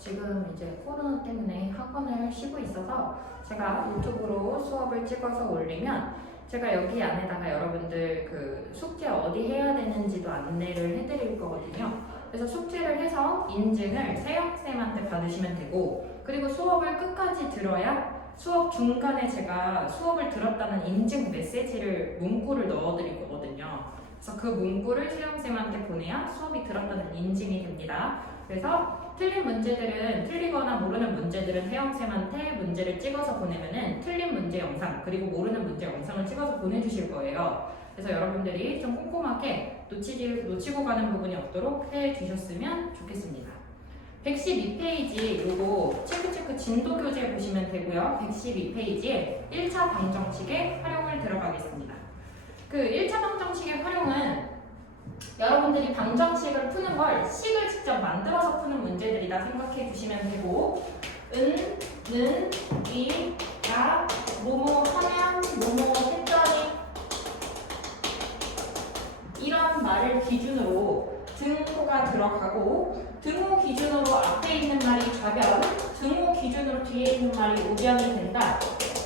지금 이제 코로나 때문에 학원을 쉬고 있어서 제가 유튜브로 수업을 찍어서 올리면 제가 여기 안에다가 여러분들 그 숙제 어디 해야 되는지도 안내를 해드릴 거거든요. 그래서 숙제를 해서 인증을 세영쌤한테 받으시면 되고, 그리고 수업을 끝까지 들어야 수업 중간에 제가 수업을 들었다는 인증 메시지를 문구를 넣어드릴 거거든요. 그래서 그 문구를 세영쌤한테 보내야 수업이 들었다는 인증이 됩니다. 그래서 틀린 문제들은, 틀리거나 모르는 문제들은 세영쌤한테 문제를 찍어서 보내면은 틀린 문제 영상, 그리고 모르는 문제 영상을 찍어서 보내주실 거예요. 그래서 여러분들이 좀 꼼꼼하게 놓치고 가는 부분이 없도록 해주셨으면 좋겠습니다. 112페이지 요거 체크 진도 교재 보시면 되고요. 112페이지에 1차 방정식의 활용을 들어가겠습니다. 그 1차 방정식의 활용은 여러분들이 방정식을 푸는 걸 식을 직접 만들어서 푸는 문제들이다 생각해 주시면 되고, 은, 는, 이, 가, 뭐뭐 하면, 뭐뭐 했더니 이런 말을 기준으로 등호가 들어가고, 등호 기준으로 앞에 있는 말이 좌변, 등호 기준으로 뒤에 있는 말이 우변이 된다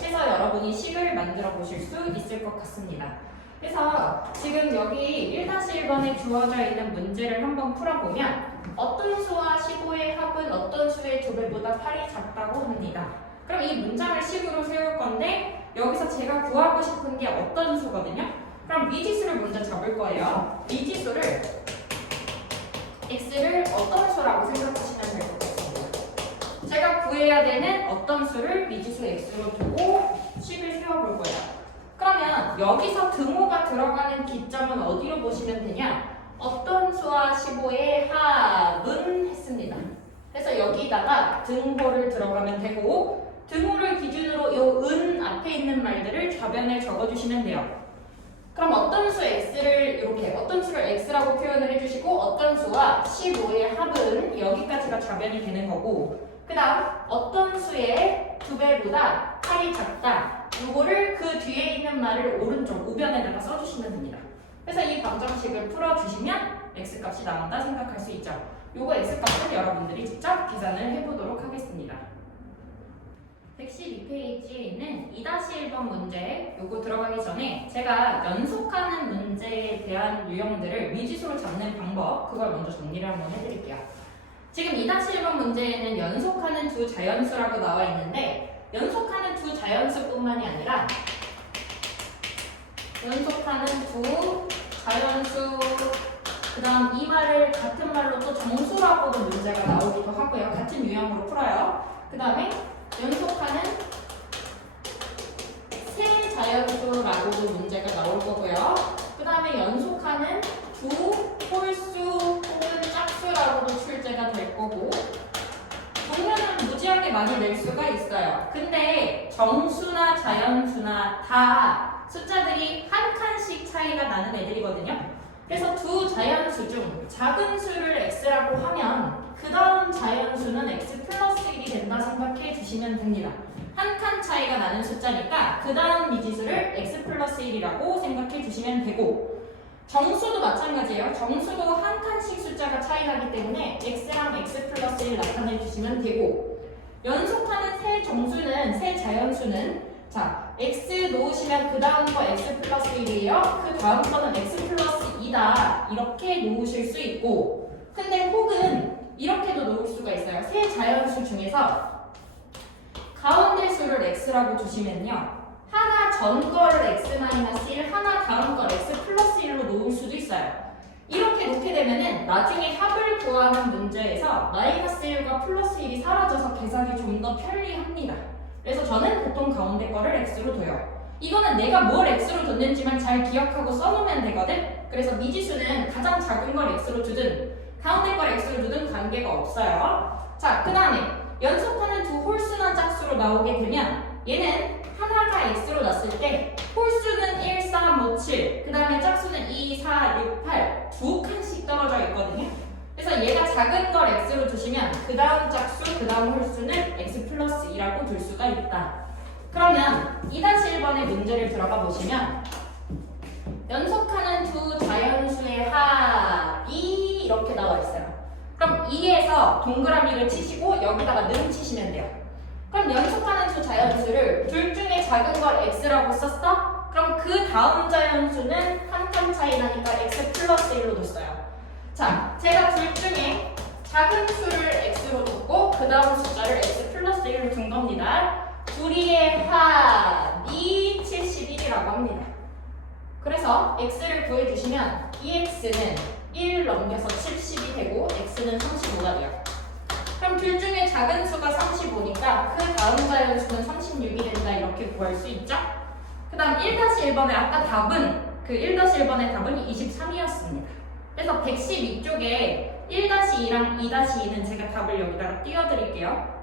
해서 여러분이 식을 만들어 보실 수 있을 것 같습니다. 그래서 지금 여기 1-1번에 주어져 있는 문제를 한번 풀어보면 어떤 수와 15의 합은 어떤 수의 2배보다 8이 작다고 합니다. 그럼 이 문장을 식으로 세울 건데 여기서 제가 구하고 싶은 게 어떤 수거든요. 그럼 미지수를 먼저 잡을 거예요. 미지수를 x를 어떤 수라고 생각하시면 될 것 같습니다. 제가 구해야 되는 어떤 수를 미지수 x로 두고 식을 세워볼 거예요. 그러면 여기서 등호가 들어가는 기점은 어디로 보시면 되냐? 어떤 수와 15의 합은 했습니다. 그래서 여기다가 등호를 들어가면 되고, 등호를 기준으로 요 은 앞에 있는 말들을 좌변에 적어주시면 돼요. 그럼 어떤 수 x를 이렇게 어떤 수를 x라고 표현을 해주시고, 어떤 수와 15의 합은 여기까지가 좌변이 되는 거고, 그 다음 어떤 수의 2배보다 8이 작다, 요거를 그 뒤에 있는 말을 오른쪽 우변에다가 써주시면 됩니다. 그래서 이 방정식을 풀어주시면 x값이 나온다 생각할 수 있죠. 요거 x값은 여러분들이 직접 계산을 해보도록 하겠습니다. 112페이지에 있는 2-1번 문제, 요거 들어가기 전에 제가 연속하는 문제에 대한 유형들을 미지수로 잡는 방법, 그걸 먼저 정리를 한번 해드릴게요. 지금 2-1번 문제에는 연속하는 두 자연수라고 나와 있는데, 연속하는 두 자연수뿐만이 아니라 연속하는 두 자연수, 그 다음 이 말을 같은 말로 또 정수라고도 문제가 나오기도 하고요. 같은 유형으로 풀어요. 그 다음에 연속하는 세 자연수라고도 문제가 나올 거고요. 그 다음에 연속하는 두 홀수 혹은 짝수라고도 출제가 될 거고, 종류는 무지하게 많이 낼 수가 있어요. 근데 정수나 자연수나 다 숫자들이 한 칸씩 차이가 나는 애들이거든요. 그래서 두 자연수 중 작은 수를 x라고 하면 그 다음 자연수는 x 플러스 1이 된다 생각해 주시면 됩니다. 한 칸 차이가 나는 숫자니까 그 다음 미지수를 x 플러스 1이라고 생각해 주시면 되고, 정수도 마찬가지예요. 정수도 한 칸씩 숫자가 차이 나기 때문에 x랑 x 플러스 1 나타내 주시면 되고, 연속하는 세 정수는, 세 자연수는 자, x 놓으시면 그 다음 거 x 플러스 1이에요. 그 다음 거는 x 플러스 2다. 이렇게 놓으실 수 있고, 근데 혹은 이렇게도 놓을 수가 있어요. 세 자연수 중에서 가운데 수를 x라고 주시면요, 하나 전 거를 x-1, 하나 다음 걸 x 플러스 1로 놓을 수도 있어요. 이렇게 놓게 되면은 나중에 합을 구하는 문제에서 마이너스 1과 플러스 1이 사라져서 계산이 좀 더 편리합니다. 그래서 저는 보통 가운데 거를 x로 둬요. 이거는 내가 뭘 x로 뒀는지만 잘 기억하고 써놓으면 되거든. 그래서 미지수는 가장 작은 걸 x로 두든 가운데 걸 x로 두든 관계가 없어요. 자, 그 다음에 연속하는 두 홀수나 짝수로 나오게 되면 얘는 하나가 x로 났을 때 홀수는 1, 3, 5, 7, 그 다음에 짝수는 2, 4, 6, 8 두 칸씩 떨어져 있거든요. 그래서 얘가 작은 걸 x로 두시면 그 다음 짝수, 그 다음 홀수는 x 플러스 2라고 둘 수가 있다. 그러면 2-1번의 문제를 들어가 보시면 연속하는 두 자연수의 합이 이렇게 나와 있어요. 그럼 2에서 동그라미를 치시고 여기다가 는 치시면 돼요. 그럼 연속하는 수 자연수를 둘 중에 작은 걸 x라고 썼어? 그럼 그 다음 자연수는 한 칸 차이 나니까 x 플러스 1로 뒀어요. 자, 제가 둘 중에 작은 수를 x로 뒀고 그 다음 숫자를 x 플러스 1로 둔 겁니다. 둘이의 합이 71이라고 합니다. 그래서 x를 구해주시면 2x는 1 넘겨서 70이 되고 x는 35가 돼요. 그럼 둘 중에 작은 수가 35니까 그 다음 자연수는 36이 된다 이렇게 구할 수 있죠? 그 다음 1-1번의 아까 답은 그 1-1번의 답은 23이었습니다. 그래서 112쪽에 1-2랑 2-2는 제가 답을 여기다가 띄워드릴게요.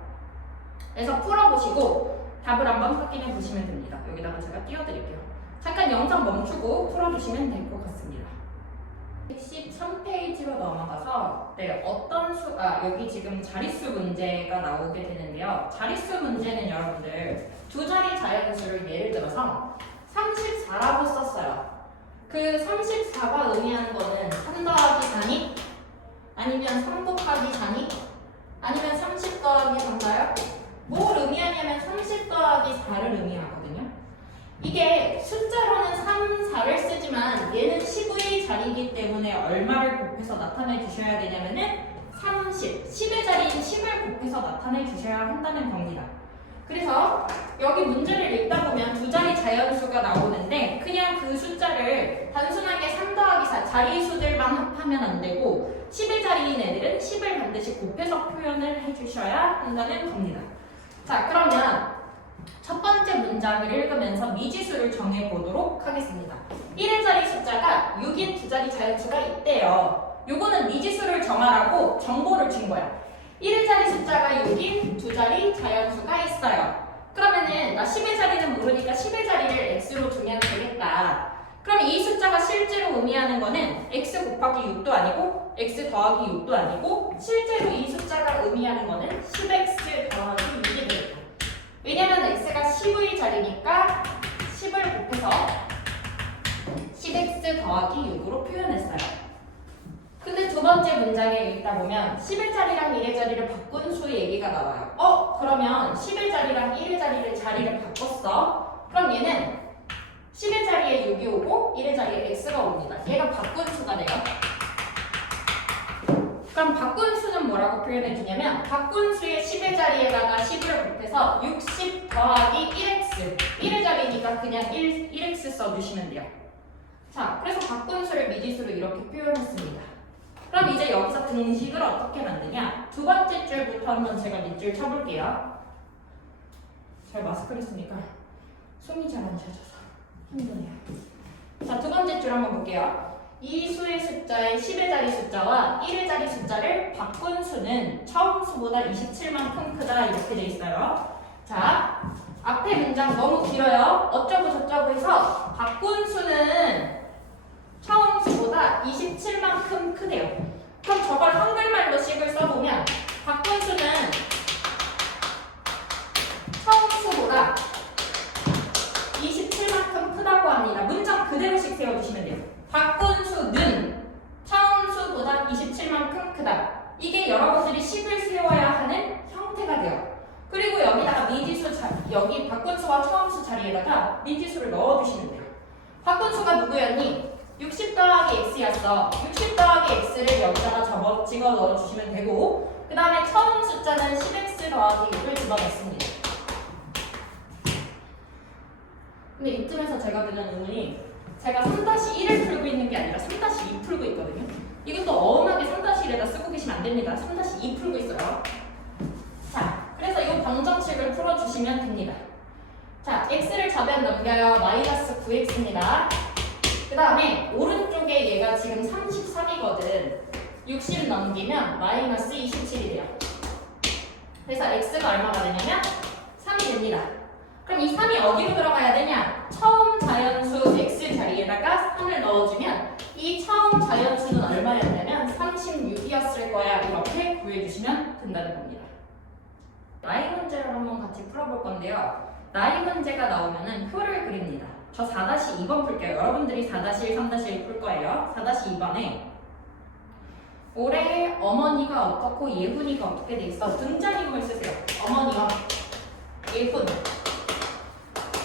그래서 풀어보시고 답을 한번 확인해 보시면 됩니다. 여기다가 제가 띄워드릴게요. 잠깐 영상 멈추고 풀어주시면 될 것 같습니다. 113페이지로 넘어가서 어떤 여기 지금 자릿수 문제가 나오게 되는데요. 자릿수 문제는 여러분들 두 자리 자연수를 예를 들어서 34라고 썼어요. 그 34가 의미하는 거는 3 더하기 4니? 아니면 3 곱하기 4니? 아니면 30 더하기 4인가요? 뭘 의미하냐면 30 더하기 4를 의미하거든요. 이게 숫자로는 3, 4를 쓰지만 얘는 15의 자리이기 때문에 얼마를 곱해서 나타내 주셔야 되냐면은 30, 10의 자리인 10을 곱해서 나타내 주셔야 한다는 겁니다. 그래서 여기 문제를 읽다 보면 두 자리 자연수가 나오는데 그냥 그 숫자를 단순하게 3 더하기 4 자리수들만 합하면 안 되고 10의 자리인 애들은 10을 반드시 곱해서 표현을 해주셔야 한다는 겁니다. 자, 그러면 첫 번째 문장을 읽으면서 미지수를 정해보도록 하겠습니다. 1의 자리 숫자가 6인 두 자리 자연수가 있대요. 요거는 미지수를 정하라고 정보를 준 거야. 1의 자리 숫자가 6인 두 자리 자연수가 있어요. 그러면은 나 10의 자리는 모르니까 10의 자리를 x로 두면 되겠다. 그럼 이 숫자가 실제로 의미하는 거는 x 곱하기 6도 아니고 x 더하기 6도 아니고 실제로 이 숫자가 의미하는 거는 10x 더하기 6이 되겠다. 왜냐면 x가 10의 자리니까 10을 곱해서 10x 더하기 6으로 표현했어요. 근데 두 번째 문장에 읽다 보면 10의 자리랑 1의 자리를 바꾼 수의 얘기가 나와요. 그러면 10의 자리랑 1의 자리를 바꿨어. 그럼 얘는 10의 자리에 6이 오고 1의 자리에 x가 옵니다. 얘가 바꾼 수가 돼요. 그럼 바꾼 수는 뭐라고 표현해 주냐면 바꾼 수의 10의 자리에다가 10을 곱해서 60 더하기 1x 1의 자리니까 그냥 1x 써주시면 돼요. 자, 그래서 바꾼 수를 미지수로 이렇게 표현했습니다. 그럼 이제 여기서 등식을 어떻게 만드냐? 두 번째 줄부터 한번 제가 밑줄 쳐볼게요. 제가 마스크를 쓰니까 숨이 잘 안 쉬어져서 힘드네요. 자, 두 번째 줄 한번 볼게요. 이 수의 숫자의 10의 자리 숫자와 1의 자리 숫자를 바꾼 수는 처음 수보다 27만큼 크다 이렇게 돼 있어요. 자, 앞에 문장 너무 길어요. 어쩌고 저쩌고 해서 바꾼 수는 처음 수보다 27만큼 크대요. 그럼 저걸 한글말로 식을 써보면 바꾼 수는 처음 수보다 27만큼 크다고 합니다. 문장 그대로씩 세워주시면 돼요. 바꾼 수는 처음 수보다 27만큼 크다. 이게 여러분들이 식을 세워야 하는 형태가 돼요. 그리고 여기다가 미지수 여기 바꾼 수와 처음 수 자리에다가 미지수를 넣어주시면 돼요. 바꾼 수가 누구였니? 60 더하기 x였어. 60 더하기 x를 여기다가 집어 넣어주시면 되고 그 다음에 처음 숫자는 10x 더하기 6을 집어넣습니다. 근데 이쯤에서 제가 드는 의문이 제가 3-1을 풀고 있는 게 아니라 3-2 풀고 있거든요. 이것도 어음하게 3-1에다 쓰고 계시면 안 됩니다. 3-2 풀고 있어요. 자, 그래서 이 방정식을 풀어주시면 됩니다. 자, x를 좌변 넘겨요. 마이너스 9x입니다. 그 다음에 오른쪽에 얘가 지금 33이거든. 60 넘기면 마이너스 27이 돼요. 그래서 x가 얼마가 되냐면 3이 됩니다. 그럼 이 3이 어디로 들어가야 되냐? 처음 자연수 x 자리에다가 3을 넣어주면 이 처음 자연수는 얼마였냐면 36이었을 거야. 이렇게 구해주시면 된다는 겁니다. 나이 문제를 한번 같이 풀어볼 건데요. 나이 문제가 나오면은 표를 그립니다. 저 4-2번 풀게요. 여러분들이 4-1, 3-1 풀 거예요. 4-2번에 올해 어머니가 어떻고 예훈이가 어떻게 돼 있어? 등장인물 쓰세요. 어머니와 예훈.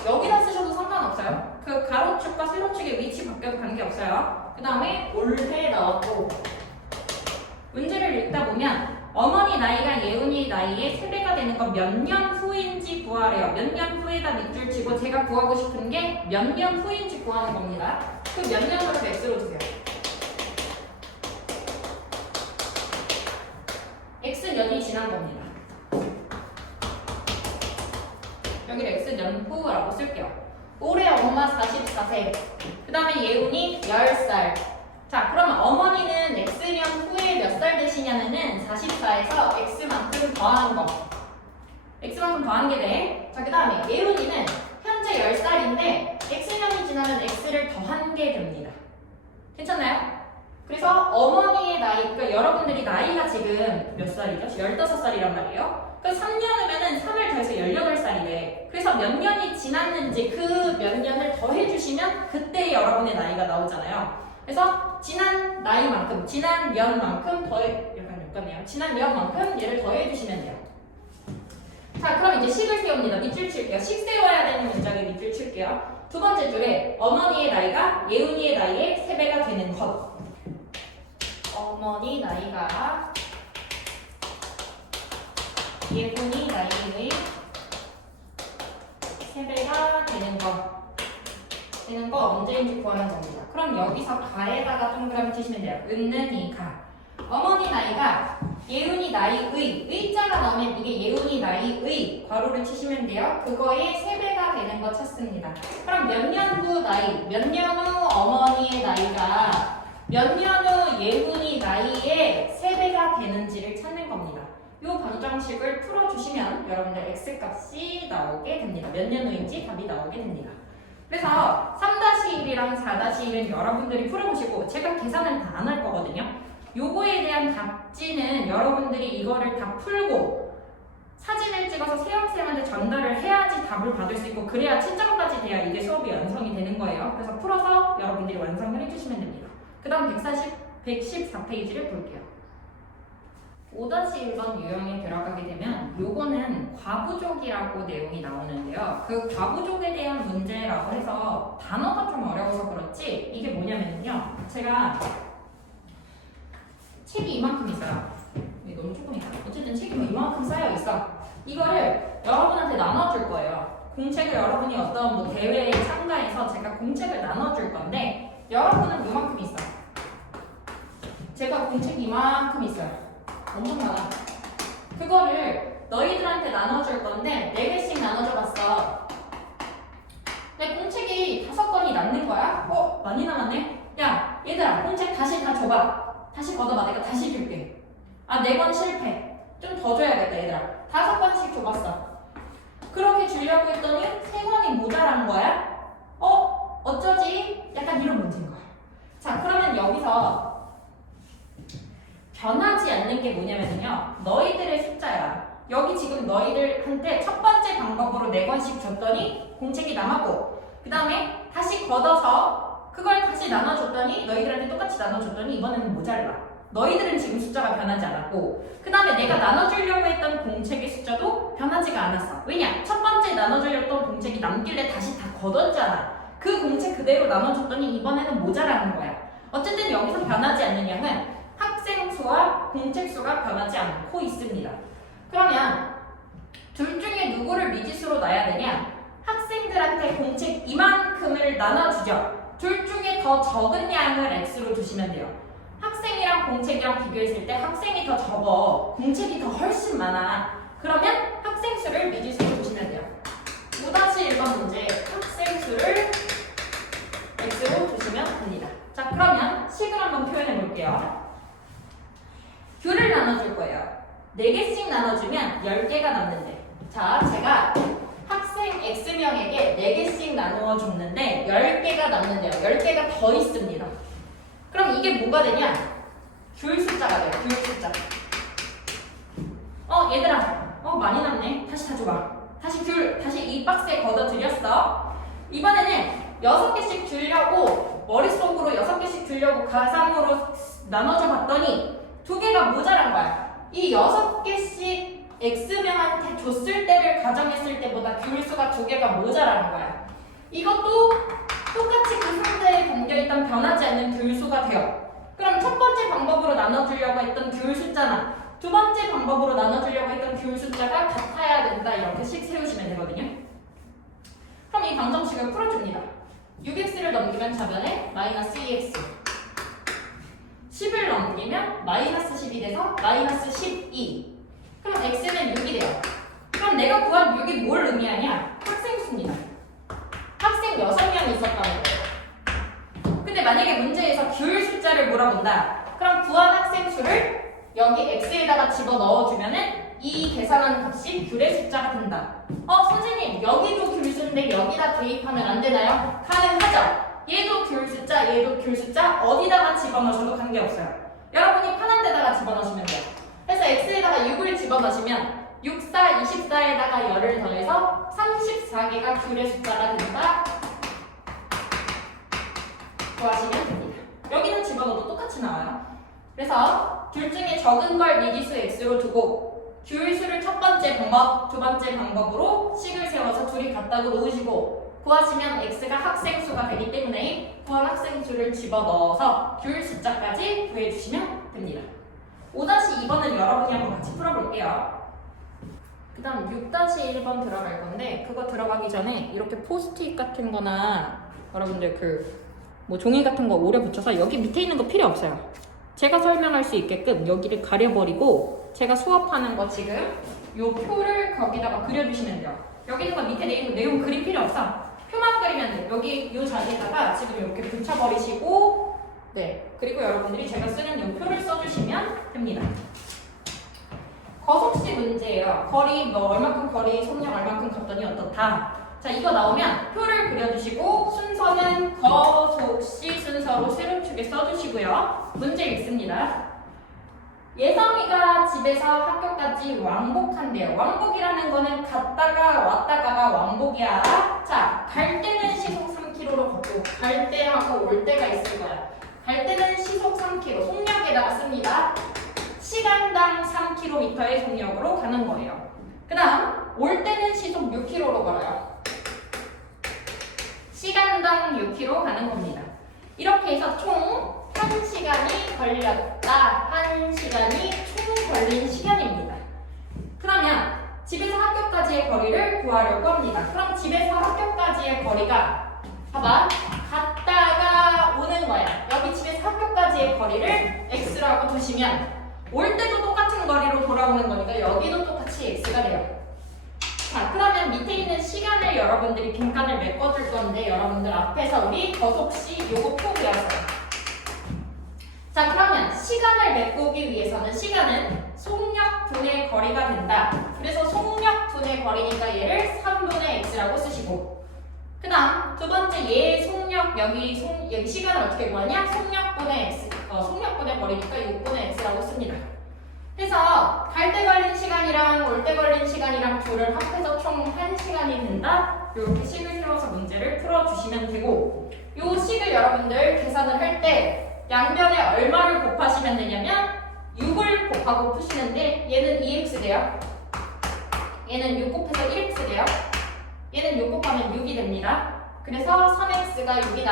여기다 쓰셔도 상관없어요. 그 가로축과 세로축의 위치 바뀌어도 관계없어요. 그 다음에 올해 나왔고 문제를 읽다 보면 어머니 나이가 예훈이 나이의 3배가 되는 건 몇 년 후인지 구하래요. 몇 년 후에다 밑줄 치고 제가 구하고 싶은 게 몇 년 후인지 구하는 겁니다. 그 몇 년으로 x로 주세요. x년이 지난 겁니다. 여기를 x년후라고 쓸게요. 올해 엄마 44세. 그 다음에 예훈이 10살. 자, 그러면 어머니는 x년 후에 몇 살 되시냐면은 44에서 x만큼 더하는 거. x만큼 더한 게 돼. 자, 그 다음에 예훈이는 현재 10살인데 x년이 지나면 x를 더한 게 됩니다. 괜찮나요? 그래서 어머니의 나이, 그러니까 여러분들이 나이가 지금 몇 살이죠? 15살이란 말이에요. 그 3년이면은 3을 더해서 18살이래. 그래서 몇 년이 지났는지 그 몇 년을 더해주시면 그때 여러분의 나이가 나오잖아요. 그래서 지난 나이만큼, 지난 년만큼 약간 욕같네요. 지난 년만큼 얘를 더해주시면 돼요. 자, 그럼 이제 식을 세웁니다. 밑줄 칠게요. 식 세워야 되는 문장에 밑줄 칠게요. 두 번째 줄에 어머니의 나이가 예훈이의 나이의 3배가 되는 것. 어머니 나이가 예훈이 나이의 3배가 되는 거 언제인지 구하는 겁니다. 그럼 여기서 가에다가 동그라미 치시면 돼요. 은는이 가. 어머니 나이가 예훈이 나이의 의자가 나오면 이게 예훈이 나이의 괄호를 치시면 돼요. 그거의 3배가 되는 거 찾습니다. 그럼 몇 년 후 나이, 몇 년 후 어머니의 나이가 몇 년 후 예훈이 나이의 3배가 되는지를 찾는 겁니다. 이 방정식을 풀어주시면 여러분들 x값이 나오게 됩니다. 몇 년 후인지 답이 나오게 됩니다. 그래서 3-1이랑 4-1은 여러분들이 풀어보시고 제가 계산은 다 안 할 거거든요. 요거에 대한 답지는 여러분들이 이거를 다 풀고 사진을 찍어서 세영쌤한테 전달을 해야지 답을 받을 수 있고 그래야 채점까지 돼야 이게 수업이 완성이 되는 거예요. 그래서 풀어서 여러분들이 완성을 해주시면 됩니다. 그 다음 114페이지를 볼게요. 5-1번 유형에 들어가게 되면 요거는 과부족이라고 내용이 나오는데요. 그 과부족에 대한 문제라고 해서 단어가 좀 어려워서 그렇지 이게 뭐냐면요. 제가 책이 이만큼 있어요. 이게 너무 조금이다. 어쨌든 책이 뭐 이만큼 쌓여 있어. 이거를 여러분한테 나눠줄 거예요. 공책을 여러분이 어떤 뭐 대회에 참가해서 제가 공책을 나눠줄 건데 여러분은 이만큼 있어. 제가 공책이 이만큼 있어요. 엄청 많아. 그거를 너희들한테 나눠줄 건데 4개씩 나눠줘 봤어. 내 공책이 5권이 남는 거야? 많이 남았네? 야, 얘들아, 공책 다시 다 줘봐. 다시 걷어봐. 내가 다시 줄게. 4권 실패. 좀 더 줘야겠다, 얘들아. 5권씩 줘봤어. 그렇게 주려고 했더니 3권이 모자란 거야? 어쩌지? 약간 이런 문제인 거야. 자, 그러면 여기서 변하지 않는 게 뭐냐면요. 너희들의 숫자야. 여기 지금 너희들한테 첫 번째 방법으로 4권씩 줬더니 공책이 남았고 그 다음에 다시 걷어서 그걸 다시 나눠줬더니 너희들한테 똑같이 나눠줬더니 이번에는 모자라. 너희들은 지금 숫자가 변하지 않았고 그 다음에 내가 나눠주려고 했던 공책의 숫자도 변하지가 않았어. 왜냐? 첫 번째 나눠주려고 했던 공책이 남길래 다시 다 걷었잖아. 그 공책 그대로 나눠줬더니 이번에는 모자라는 거야. 어쨌든 여기서 변하지 않는 양은 학생 수와 공책 수가 변하지 않고 있습니다. 그러면 둘 중에 누구를 미지수로 놔야 되냐? 학생들한테 공책 이만큼을 나눠주죠. 둘 중에 더 적은 양을 x로 두시면 돼요. 학생이랑 공책이랑 비교했을 때 학생이 더 적어. 공책이 더 훨씬 많아. 그러면 학생 수를 미지수로 두시면 돼요. 5-1번 문제 학생 수를 x로 두시면 됩니다. 자, 그러면 식을 한번 표현해 볼게요. 귤을 나눠줄 거예요. 4개씩 나눠주면 10개가 남는데 자, 제가 학생 X명에게 4개씩 나누어 줬는데 10개가 남는데요. 10개가 더 있습니다. 그럼 이게 뭐가 되냐? 귤 숫자가 돼요. 귤 숫자. 얘들아. 많이 남네. 다시 다 줘봐. 다시 이 박스에 걷어들였어. 이번에는 6개씩 주려고 머릿속으로 6개씩 주려고 가상으로 나눠줘 봤더니 두 개가 모자란 거야. 이 6개씩 X명한테 줬을 때를 가정했을 때보다 귤수가 두 개가 모자라는 거야. 이것도 똑같이 그 상태에 담겨있던 변하지 않는 귤수가 돼요. 그럼 첫 번째 방법으로 나눠주려고 했던 귤 숫자나 두 번째 방법으로 나눠주려고 했던 귤 숫자가 같아야 된다. 이렇게씩 세우시면 되거든요. 그럼 이 방정식을 풀어줍니다. 6x를 넘기면 좌변에 마이너스 2x 10을 넘기면 마이너스 10이 돼서 마이너스 12. 그럼 x는 6이 돼요. 그럼 내가 구한 6이 뭘 의미하냐? 학생 수입니다. 학생 6명이 있었다는 거예요. 근데 만약에 문제에서 귤 숫자를 물어본다. 그럼 구한 학생 수를 여기 x에다가 집어넣어주면은 이 계산한 값이 귤의 숫자가 된다. 선생님 여기도 귤 수인데 여기다 대입하면 안 되나요? 가능하죠. 얘도 귤 숫자, 얘도 귤 숫자 어디다가 집어넣으셔도 관계없어요. 여러분이 편한 데다가 집어넣으시면 돼요. 그래서 x에다가 6을 집어넣으시면 6, 4, 24에다가 열을 더해서 34개가 귤의 숫자가 된다. 구하시면 됩니다. 여기는 집어넣어도 똑같이 나와요. 그래서 둘 중에 적은 걸 미지수 x로 두고 귤수를 첫 번째 방법, 두 번째 방법으로 식을 세워서 둘이 같다고 놓으시고 구하시면 x가 학생 수가 되기 때문에 구한 학생 수를 집어넣어서 귤 숫자까지 구해주시면 됩니다. 5-2번을 여러분이 한번 같이 풀어볼게요. 그 다음 6-1번 들어갈 건데 그거 들어가기 전에 이렇게 포스트잇 같은 거나 여러분들 뭐 종이 같은 거 오래 붙여서 여기 밑에 있는 거 필요 없어요. 제가 설명할 수 있게끔 여기를 가려버리고 제가 수업하는 거 지금 요 표를 거기다가 그려주시면 돼요. 여기 있는 거 밑에 내용 그림 필요 없어. 표만 그리면 돼요. 여기 요 자리에다가 지금 이렇게 붙여버리시고 네, 그리고 여러분들이 제가 쓰는 요 표를 써주시면 됩니다. 거속식 문제예요. 거리 얼마큼 거리 속력 얼마큼 갔더니 어떻다. 자, 이거 나오면 표를 그려주시고 순서는 거속시 순서로 세로축에 써주시고요. 문제 읽습니다. 예성이가 집에서 학교까지 왕복한대요. 왕복이라는 거는 갔다가 왔다가가 왕복이야. 자, 갈 때는 시속 3km로 걷고 갈 때하고 올 때가 있을 거야. 갈 때는 시속 3km, 속력에다가 씁니다. 시간당 3km의 속력으로 가는 거예요. 그 다음 올 때는 시속 6km로 걸어요. 시간당 6km 가는 겁니다. 이렇게 해서 총 1시간이 걸렸다. 1시간이 총 걸린 시간입니다. 그러면 집에서 학교까지의 거리를 구하려고 합니다. 그럼 집에서 학교까지의 거리가 봐봐. 갔다가 오는 거야. 여기 집에서 학교까지의 거리를 x라고 두시면 올 때도 똑같은 거리로 돌아오는 거니까 여기도 똑같이 x가 돼요. 자, 그러면 밑에 있는 시간을 여러분들이 빈칸을 메꿔줄 건데 여러분들 앞에서 우리 거속시 요거 표 배웠어요. 자, 그러면 시간을 메꾸기 위해서는 시간은 속력분의 거리가 된다. 그래서 속력분의 거리니까 얘를 3분의 x라고 쓰시고 그 다음 두 번째 얘의 속력 여기 시간을 어떻게 구하냐? 속력분의 x 속력분의 거리니까 6분의 x라고 씁니다. 그래서 갈 때 걸린 시간이랑 올 때 걸린 시간이랑 둘을 합해서 총 1시간이 된다. 이렇게 식을 세워서 문제를 풀어주시면 되고 이 식을 여러분들 계산을 할 때 양변에 얼마를 곱하시면 되냐면 6을 곱하고 푸시는데 얘는 2x 돼요. 얘는 6 곱해서 1x 돼요. 얘는 6 곱하면 6이 됩니다. 그래서 3x가 6이다.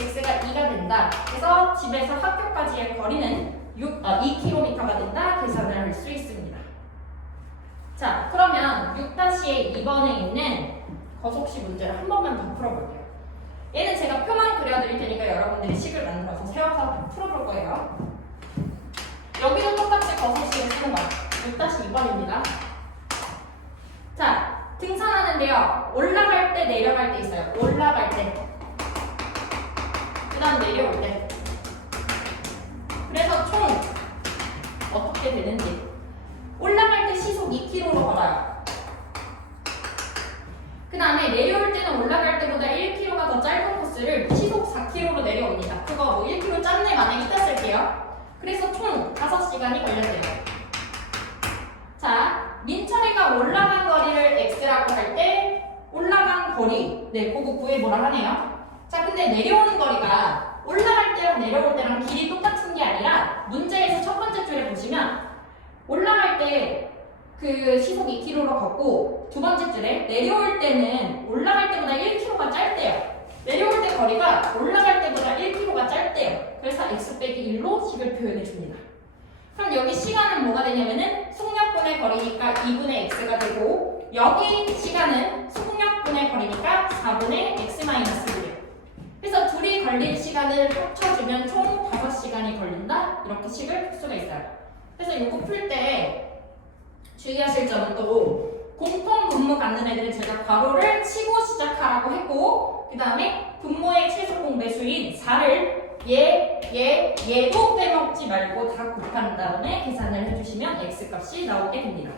x가 2가 된다. 그래서 집에서 학교까지의 거리는 2km가 된다. 계산을 할 수 있습니다. 자, 그러면 6-2번에 있는 거속시 문제를 한 번만 더 풀어볼게요. 얘는 제가 표만 그려드릴 테니까 여러분들이 식을 만들어서 세워서 풀어볼 거예요. 여기도 똑같이 거속식을 쓰는 거야. 6-2번입니다. 자, 등산하는데요. 올라갈 때, 내려갈 때 있어요. 올라갈 때. 그 다음 내려올 때. 그래서 총 어떻게 되는지. 올라갈 때 시속 2km로 걸어요. 그 다음에 내려올 때는 올라갈 때보다 1km가 더 짧은 코스를 시속 4km로 내려옵니다. 그거 뭐 1km 짰네 만에 이따 쓸게요. 그래서 총 5시간이 걸렸대요. 자, 민철이가 올라간 거리를 x라고 할 때 올라간 거리 그거 구해보라 하네요. 자, 근데 내려오는 거리가 올라갈 때랑 내려올 때랑 길이 똑같은 게 아니라 문제에서 첫 번째 줄에 보시면 올라갈 때 그 시속 2km로 걷고 두 번째 줄에 내려올 때는 올라갈 때보다 1km가 짧대요. 내려올 때 거리가 올라갈 때보다 1km가 짧대요. 그래서 x 빼기 1로 식을 표현해 줍니다. 그럼 여기 시간은 뭐가 되냐면은 속력분의 거리니까 2분의 x가 되고 여기 시간은 속력분의 거리니까 4분의 x-1이래요. 그래서 둘이 걸린 시간을 합쳐주면 총 5시간이 걸린다? 이렇게 식을 풀 수가 있어요. 그래서 이거 풀 때 주의하실 점은 또 공통 분모 갖는 애들은 제가 괄호를 치고 시작하라고 했고 그 다음에 분모의 최소 공배수인 4를 얘도 빼먹지 말고 다 곱한 다음에 계산을 해주시면 x값이 나오게 됩니다.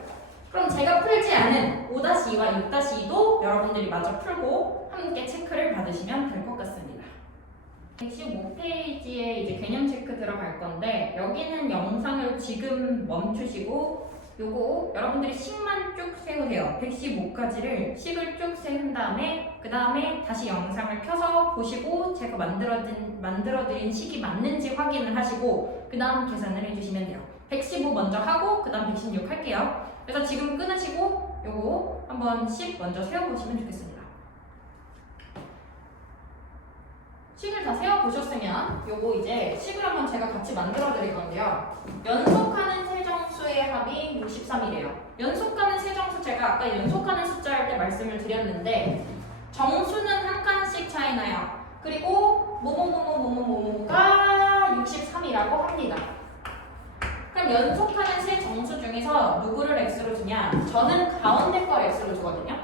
그럼 제가 풀지 않은 5-2와 6-2도 여러분들이 마저 풀고 함께 체크를 받으시면 될 것 같습니다. 115페이지에 이제 개념 체크 들어갈 건데 여기는 영상을 지금 멈추시고 요거 여러분들이 식만 쭉 세우세요. 115까지를 식을 쭉 세운 다음에 그 다음에 다시 영상을 켜서 보시고 제가 만들어드린 식이 맞는지 확인을 하시고 그 다음 계산을 해주시면 돼요. 115 먼저 하고 그 다음 116 할게요. 그래서 지금 끊으시고 요거 한번 식 먼저 세워보시면 좋겠습니다. 식을 다 세워보셨으면 요거 이제 식을 한번 제가 같이 만들어 드릴 건데요. 연속하는 세정수의 합이 63이래요. 연속하는 세정수 제가 아까 연속하는 숫자 할 때 말씀을 드렸는데 정수는 한 칸씩 차이 나요. 그리고 뭐뭐뭐뭐뭐뭐가 63이라고 합니다. 그럼 연속하는 세 정수 중에서 누구를 x로 주냐? 저는 가운데 걸 x로 주거든요.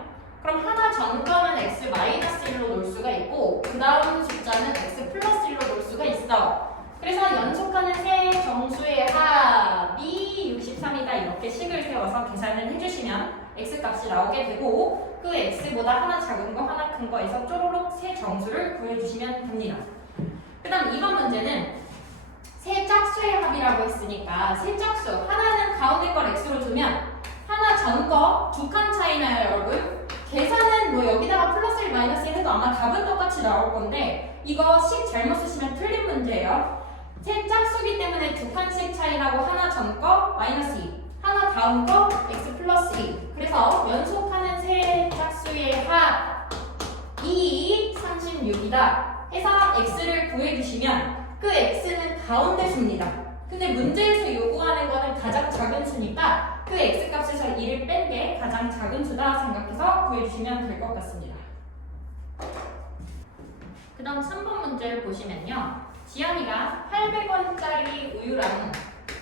그럼 하나 전 거는 x-1로 놓을 수가 있고 그 다음 숫자는 x+1로 놓을 수가 있어. 그래서 연속하는 세 정수의 합이 63이다 이렇게 식을 세워서 계산을 해주시면 x값이 나오게 되고 그 x보다 하나 작은 거 하나 큰 거에서 쪼로록 세 정수를 구해주시면 됩니다. 그 다음 이번 문제는 세 짝수의 합이라고 했으니까 세 짝수 하나는 가운데 걸 x로 두면 하나 전 거 두 칸 차이 나요 여러분. 계산은 뭐 여기다가 플러스 1 마이너스 1 해도 아마 답은 똑같이 나올 건데 이거 식 잘못 쓰시면 틀린 문제예요. 세 짝수기 때문에 두 칸씩 차이 나고 하나 전 거 마이너스 2 하나 다음 거 x 플러스 2 그래서 연속하는 세 짝수의 합이 36이다 해서 x를 구해주시면 그 x는 가운데 수입니다. 근데 문제에서 요구하는 거는 가장 작은 수니까 그 x값에서 2를 뺀 게 가장 작은 수다 생각해서 구해주시면 될 것 같습니다. 그 다음 3번 문제를 보시면요. 지연이가 800원짜리 우유랑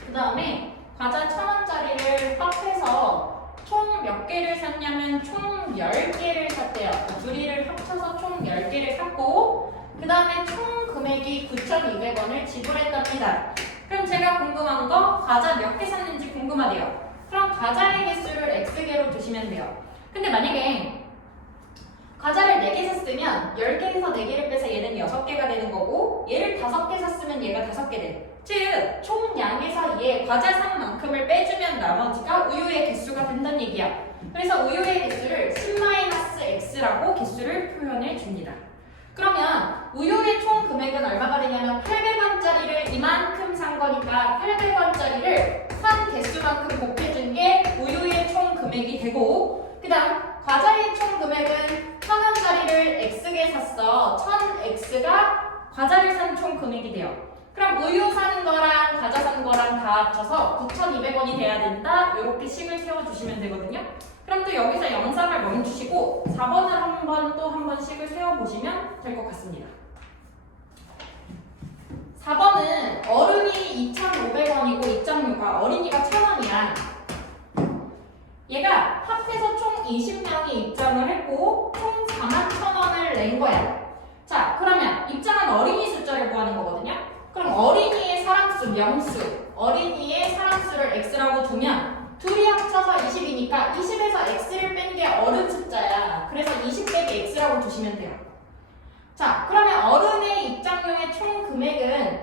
그 다음에 과자 1000원짜리를 합해서 총 몇 개를 샀냐면 총 10개를 샀대요. 둘이를 합쳐서 총 10개를 샀고 그 다음에 총 금액이 9,200원을 지불했답니다. 그럼 제가 궁금한 거 과자 몇 개 샀는지 궁금하대요. 그럼 과자의 개수를 x개로 두시면 돼요. 근데 만약에 과자를 4개 샀으면 10개에서 4개를 빼서 얘는 6개가 되는 거고 얘를 5개 샀으면 얘가 5개 돼. 즉 총량에서 얘 과자 산 만큼을 빼주면 나머지가 우유의 개수가 된다는 얘기야. 그래서 우유의 개수를 10-x라고 개수를 표현해 줍니다. 그러면 우유의 총 금액은 얼마가 되냐면 800원짜리를 이만큼 산 거니까 800원짜리를 산 개수만큼 곱해준 게 우유의 총 금액이 되고 그 다음 과자의 총 금액은 1000원짜리를 x개 샀어. 1000x가 과자를 산 총 금액이 돼요. 그럼 우유 산 거랑 과자 산 거랑 다 합쳐서 9,200원이 돼야 된다. 이렇게 식을 세워주시면 되거든요. 그럼 또 여기서 영상을 멈추시고 4번을 한 번 식을 세워보시면 될 것 같습니다. 4번은 어른이 2,500원이고 입장료가 어린이가 1,000원이야. 얘가 합해서 총 20명이 입장을 했고 총 41,000원을 낸 거야. 자, 그러면 입장은 어린이 숫자를 구하는 거거든요. 그럼 어린이의 사람수, 명수, 어린이의 사람수를 x라고 두면 둘이 합쳐서 20이니까 20에서 x를 뺀 게 어른 숫자야. 그래서 20 빼기 x라고 두시면 돼요. 자, 그러면 어른의 입장료의 총 금액은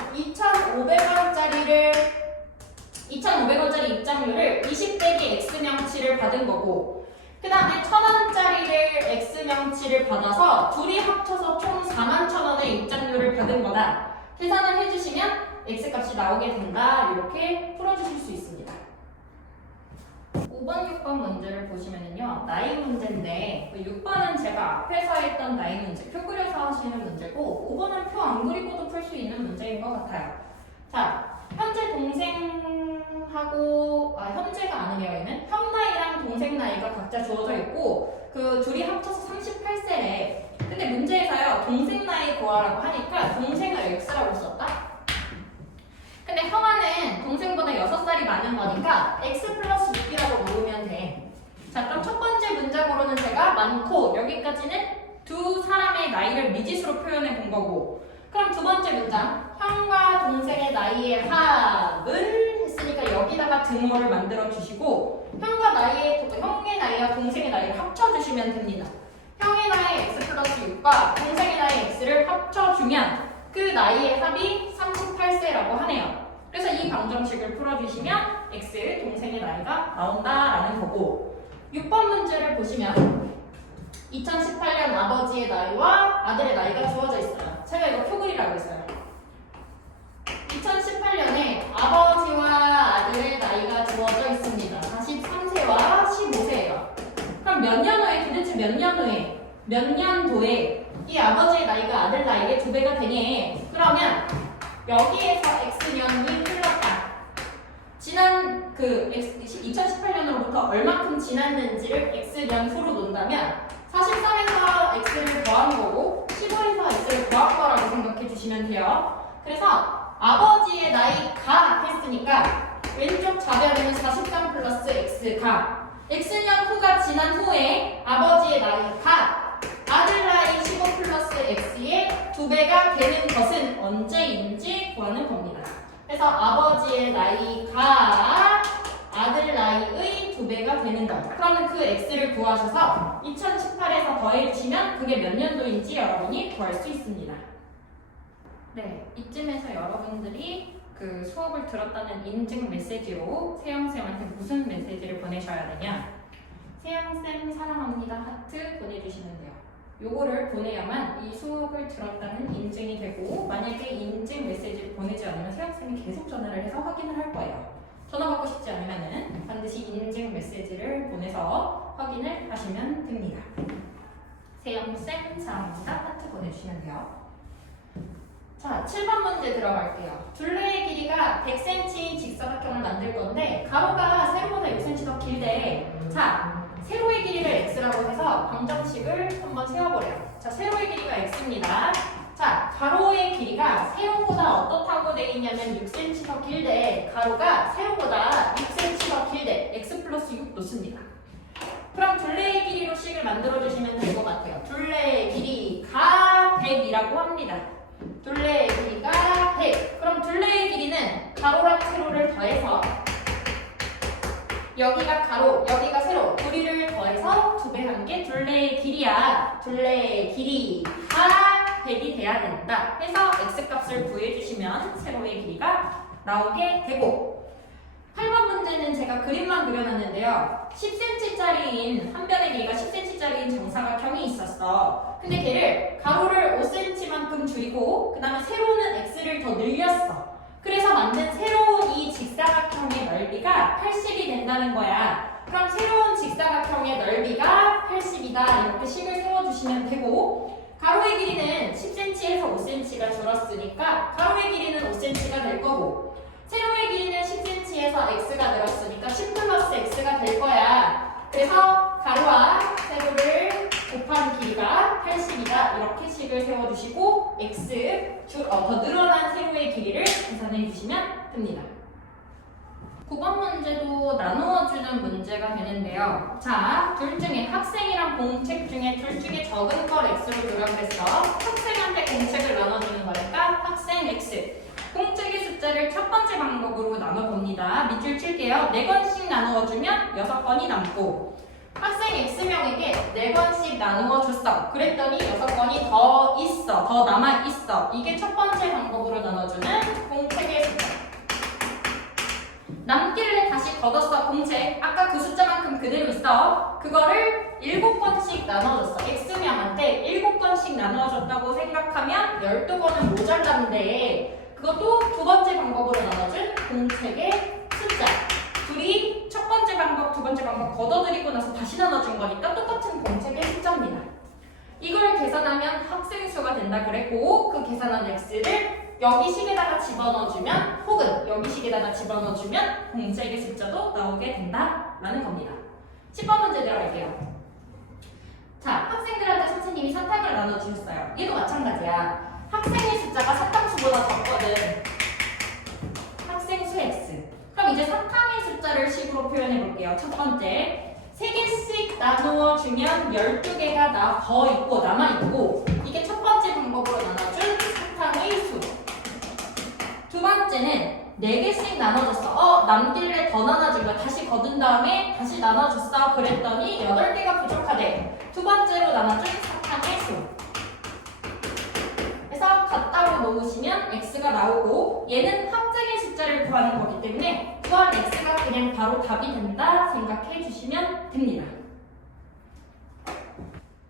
2,500원짜리 입장료를 20 빼기 x명치를 받은 거고 그 다음에 1,000원짜리를 x명치를 받아서 둘이 합쳐서 총 41,000원의 입장료를 받은 거다. 계산을 해주시면 x값이 나오게 된다. 이렇게 풀어주실 수 있습니다. 5번, 6번 문제를 보시면은요, 나이 문제인데 6번은 제가 앞에서 했던 나이 문제, 표 그려서 하시는 문제고 5번은 표 안 그리고도 풀 수 있는 문제인 것 같아요. 자, 현재 동생하고 현재가 아니에요. 얘는 형 나이랑 동생 나이가 각자 주어져 있고 그 둘이 합쳐서 38세래. 근데 문제에서요, 동생 나이 구하라고 하니까 동생을 x라고 썼다. 근데 형아는 동생보다 6살이 많은 거니까 x 플러스 6이라고 모으면 돼. 자, 그럼 첫 번째 문장으로는 제가 많고 여기까지는 두 사람의 나이를 미지수로 표현해 본 거고, 그럼 두 번째 문장 형과 동생의 나이의 합은 했으니까 여기다가 등호를 만들어 주시고 형의 나이와 동생의 나이를 합쳐 주시면 됩니다. 형의 나이 x 플러스 6과 동생의 나이 x를 합쳐주면 그 나이의 합이 38세라고 하네요. 그래서 이 방정식을 풀어주시면 x, 동생의 나이가 나온다라는 거고, 6번 문제를 보시면 2018년 아버지의 나이와 아들의 나이가 주어져 있어요. 제가 이거 표 그리라고 했어요. 2018년에 아버지와 아들의 나이가 주어져 있습니다. 43세와 15세예요. 그럼 몇 년 후에, 도대체 몇 년 후에, 몇 년도에 이 아버지의 나이가 아들 나이의 2배가 되니? 그러면 여기에서 x년이 흘렀다. 지난 2018년으로부터 얼마큼 지났는지를 x년 후로 놓는다면 43에서 x를 더한 거고 15에서 x를 더한 거라고 생각해 주시면 돼요. 그래서 아버지의 나이가 했으니까 왼쪽 좌변에는 43 플러스 x가, x년 후가 지난 후에 아버지의 나이가 아들 나이 15 플러스 x의 2배가 되는 것은 언제인지 구하는 겁니다. 그래서 아버지의 나이가 아들 나이의 2배가 되는 것. 그러면 그 x를 구하셔서 2018에서 더해주시면 그게 몇 년도인지 여러분이 구할 수 있습니다. 네, 이쯤에서 여러분들이 그 수업을 들었다는 인증 메시지로 세영쌤한테 무슨 메시지를 보내셔야 되냐? 세영쌤 사랑합니다 하트 보내주시면 돼요. 요거를 보내야만 이 수업을 들었다는 인증이 되고, 만약에 인증 메시지를 보내지 않으면 세영쌤이 계속 전화를 해서 확인을 할 거예요. 전화 받고 싶지 않으면 반드시 인증 메시지를 보내서 확인을 하시면 됩니다. 세영쌤 사랑합니다 하트 보내주시면 돼요. 자, 7번 문제 들어갈게요. 둘레의 길이가 100cm 직사각형을 만들 건데 가로가 세로보다 6cm 더 길대. 자, 세로의 길이를 x라고 해서 방정식을 한번 세워보래요. 자, 세로의 길이가 x입니다. 자, 가로의 길이가 세로보다 어떻다고 돼 있냐면 6cm 더 길대. 가로가 세로보다 6cm 더 길대. x 플러스 6 놓습니다. 그럼 둘레의 길이로 식을 만들어주시면 될 것 같아요. 둘레의 길이가 100이라고 합니다. 둘레의 길이가 100. 그럼 둘레의 길이는 가로랑 세로를 더해서, 여기가 가로, 여기가 세로, 둘이를 더해서 2배 한 게 둘레의 길이야. 둘레의 길이가 100이 돼야 된다. 해서 x값을 구해주시면 세로의 길이가 나오게 되고, 8번 문제는 제가 그림만 그려놨는데요. 10cm짜리인, 한 변의 길이가 10cm짜리인 정사각형이 있었어. 근데 걔를 가로를 5cm만큼 줄이고 그 다음에 세로는 x를 더 늘렸어. 그래서 만든 새로운 이 직사각형의 넓이가 80이 된다는 거야. 그럼 새로운 직사각형의 넓이가 80이다. 이렇게 식을 세워주시면 되고, 가로의 길이는 10cm에서 5cm가 줄었으니까 가로의 길이는 5cm가 될 거고, 세로의 길이는 10cm에서 x가 늘었으니까 10 플러스 x가 될 거야. 그래서 가로와 세로를 곱한 길이가 80이다. 이렇게 식을 세워주시고 더 늘어난 세로의 길이를 계산해 주시면 됩니다. 9번 문제도 나누어주는 문제가 되는데요. 자, 둘 중에 학생이랑 공책 중에 둘 중에 적은 걸 x로 주라고 했어. 학생한테 공책을 나눠주는 거니까 학생 x. 공책의 숫자를 첫 번째 방법으로 나눠봅니다. 밑줄 칠게요. 4건씩 나누어주면 6건이 남고, 학생 X명에게 4건씩 나누어 줬어. 그랬더니 6건이 더 있어. 더 남아있어. 이게 첫 번째 방법으로 나눠주는 공책의 숫자. 남길래 다시 걷었어. 공책. 아까 그 숫자만큼 그대로 있어. 그거를 7건씩 나눠줬어. X명한테 7건씩 나눠줬다고 생각하면 12건은 모자란데, 그것도 두 번째 방법으로 나눠준 공책의 숫자. 둘이 첫 번째 방법, 두 번째 방법 걷어들이고 나서 다시 나눠준 거니까 똑같은 공책의 숫자입니다. 이걸 계산하면 학생 수가 된다 그랬고 그 계산한 x를 여기 식에다가 집어넣어주면 혹은 여기 식에다가 집어넣어주면 공책의 숫자도 나오게 된다라는 겁니다. 10번 문제 들어갈게요. 자, 학생들한테 선생님이 사탕을 나눠주셨어요. 얘도 마찬가지야. 학생의 숫자가 사탕수보다 적거든. 학생 수 x. 그럼 이제 사탕의 숫자를 식으로 표현해 볼게요. 첫 번째, 3개씩 나누어 주면 12개가 더 있고 남아있고 이게 첫 번째 방법으로 나눠준 사탕의 수. 두 번째는 4개씩 나눠줬어. 남길래 더 나눠준 거야. 다시 거둔 다음에 다시 나눠줬어. 그랬더니 8개가 부족하대. 두 번째로 나눠준 사탕의 수. 그래서 갖다로 놓으시면 x가 나오고 얘는 학생의 숫자를 구하는 거기 때문에 구한 x가 그냥 바로 답이 된다 생각해 주시면 됩니다.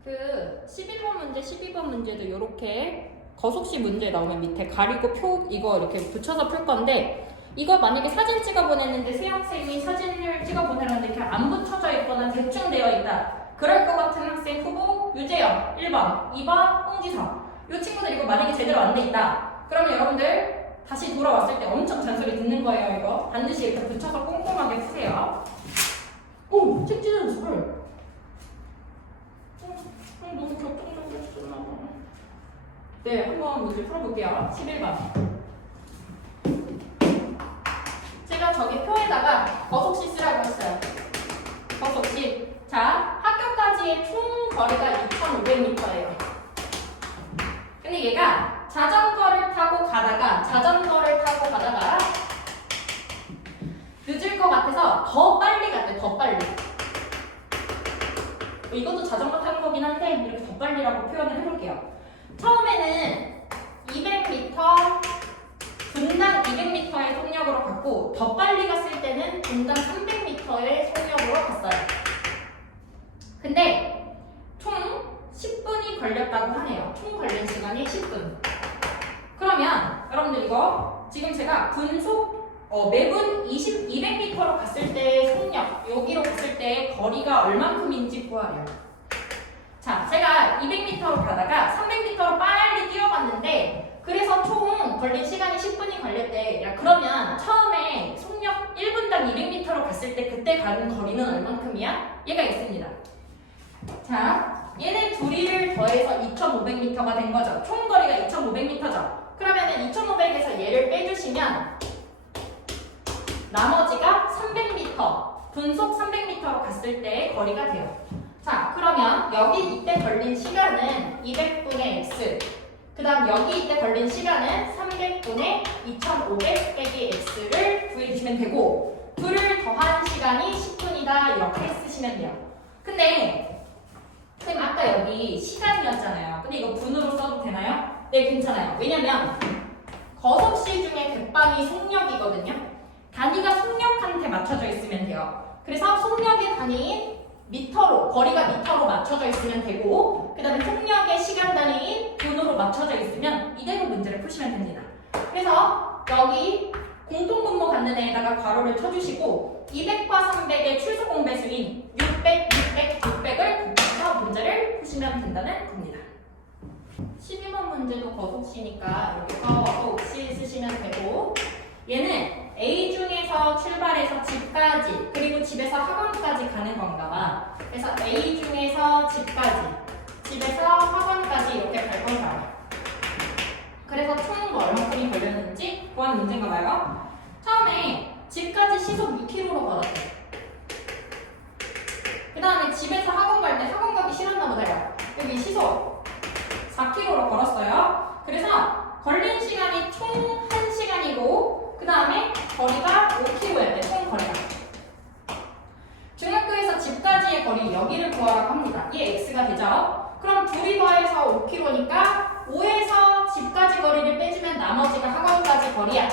그 11번 문제, 12번 문제도 이렇게 거속시 문제 나오면 밑에 가리고 표 이거 이렇게 붙여서 풀 건데 이거 만약에 사진 찍어 보냈는데 세영쌤이 사진을 찍어 보내는데 이렇게 안 붙여져 있거나 대충 되어 있다. 그럴 것 같은 학생 후보 유재영 1번, 2번 홍지성. 이 친구들 이거 만약에 제대로 안 돼 있다. 그러면 여러분들 다시 돌아왔을 때 엄청 잔소리 듣는 거예요. 이거 반드시 이렇게 붙여서 꼼꼼하게 푸세요. 오! 책 찢어졌어. 너무 격정적이었어. 네, 한번 문제 풀어볼게요. 11번. 제가 저기 표에다가 거속시 쓰라고 했어요. 거속시. 자, 학교까지의 총 거리가 2,500m예요. 근데 얘가 자전거를 타고 가다가 늦을 것 같아서 더 빨리 갔대. 더 빨리. 이것도 자전거 타는 거긴 한데 이렇게 더 빨리라고 표현을 해볼게요. 처음에는 200m, 분당 200m의 속력으로 갔고 더 빨리 갔을 때는 분당 300m의 속력으로 갔어요. 근데 총 10분이 걸렸다고 하네요. 총 걸린 시간이 10분. 그러면 여러분들 이거 지금 제가 분속 매분 200m로 갔을 때의 속력, 여기로 갔을 때의 거리가 얼만큼인지 구하래요. 자, 제가 200m로 가다가 300m로 빨리 뛰어갔는데 그래서 총 걸린 시간이 10분이 걸렸대. 야, 그러면 처음에 속력 1분당 200m로 갔을 때 그때 가는 거리는 얼만큼이야? 얘가 있습니다. 자, 얘네 둘이를 더해서 2,500m가 된 거죠. 총 거리가 2,500m죠. 그러면은 2,500에서 얘를 빼주시면 나머지가 300m, 분속 300m로 갔을 때의 거리가 돼요. 자, 그러면 여기 이때 걸린 시간은 200분의 x, 그 다음 여기 이때 걸린 시간은 300분의 2500 빼기 x를 구해주시면 되고 둘을 더한 시간이 10분이다 이렇게 쓰시면 돼요. 근데 선생님 아까 여기 시간이었잖아요. 근데 이거 분으로 써도 되나요? 네, 괜찮아요. 왜냐면 거속시 중에 백방이 속력이거든요. 단위가 속력한테 맞춰져 있으면 돼요. 그래서 속력의 단위인 미터로, 거리가 미터로 맞춰져 있으면 되고 그 다음에 속력의 시간 단위인 분으로 맞춰져 있으면 이대로 문제를 푸시면 됩니다. 그래서 여기 공통분모 갖는 애에다가 괄호를 쳐주시고 200과 300의 최소 공배수인 600, 600, 600을 곱해서 문제를 푸시면 된다는 겁니다. 12번 문제도 거속시니까 이렇게 거속시 쓰시면 되고 얘는 A 중에서 출발해서 집까지 그리고 집에서 학원까지 가는 건가 봐. 그래서 A 중에서 집까지, 집에서 학원까지 이렇게 갈 건가 봐요. 그래서 총 얼마큼이 걸렸는지 구한 문제인가 봐요. 처음에 집까지 시속 6km로 걸었대. 그 다음에 집에서 학원 갈 때 학원 가기 싫었나 보다요. 여기 시속 4km로 걸었어요. 그래서 걸린 시간이 총 1시간이고 그 다음에 거리가 5km였대. 총 거리가. 중학교에서 집까지의 거리 여기를 구하라고 합니다. 이게 x가 되죠. 그럼 둘이 더해서 5km니까 5에서 집까지 거리를 빼주면 나머지가 학원까지 거리야.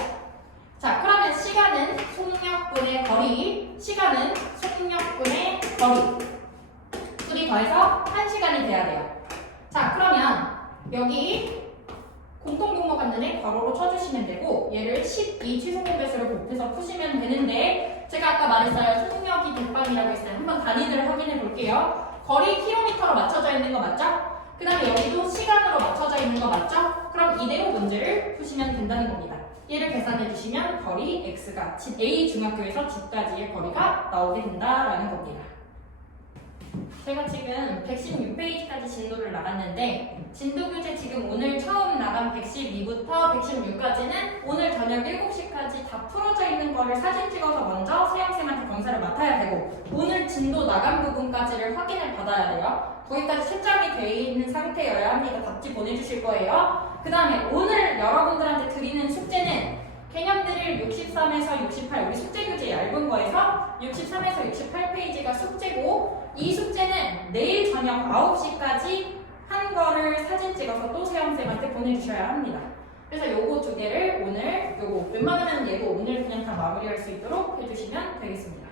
자, 그러면 시간은 속력분의 거리, 시간은 속력분의 거리. 둘이 더해서 1시간이 돼야 돼요. 자, 그러면 여기 공통분모 갖는 괄호로 쳐주시면 되고 얘를 12 취소 공배수를 곱해서 푸시면 되는데 제가 아까 말했어요. 속력이 백반이라고 했어요. 한번 단위들을 확인해 볼게요. 거리 킬로미터로 맞춰져 있는 거 맞죠? 그 다음에 여기도 시간으로 맞춰져 있는 거 맞죠? 그럼 이대로 문제를 푸시면 된다는 겁니다. 얘를 계산해 주시면 거리 x가 집 A 중학교에서 집까지의 거리가 나오게 된다라는 겁니다. 제가 지금 116페이지까지 진도를 나갔는데 진도 교재 지금 오늘 처음 나간 112부터 116까지는 오늘 저녁 7시까지 다 풀어져 있는 거를 사진 찍어서 먼저 세영쌤한테 검사를 맡아야 되고 오늘 진도 나간 부분까지를 확인을 받아야 돼요. 거기까지 채점이 돼 있는 상태여야 합니다. 답지 보내주실 거예요. 그 다음에 오늘 여러분들한테 드리는 숙제는 개념들을 63에서 68, 우리 숙제 교재 얇은 거에서 63에서 68페이지가 숙제고 이 숙제는 내일 저녁 9시까지 한 거를 사진 찍어서 또 세영쌤한테 보내주셔야 합니다. 그래서 요거 두 개를 오늘 요거 웬만하면 얘도 오늘 그냥 다 마무리할 수 있도록 해주시면 되겠습니다.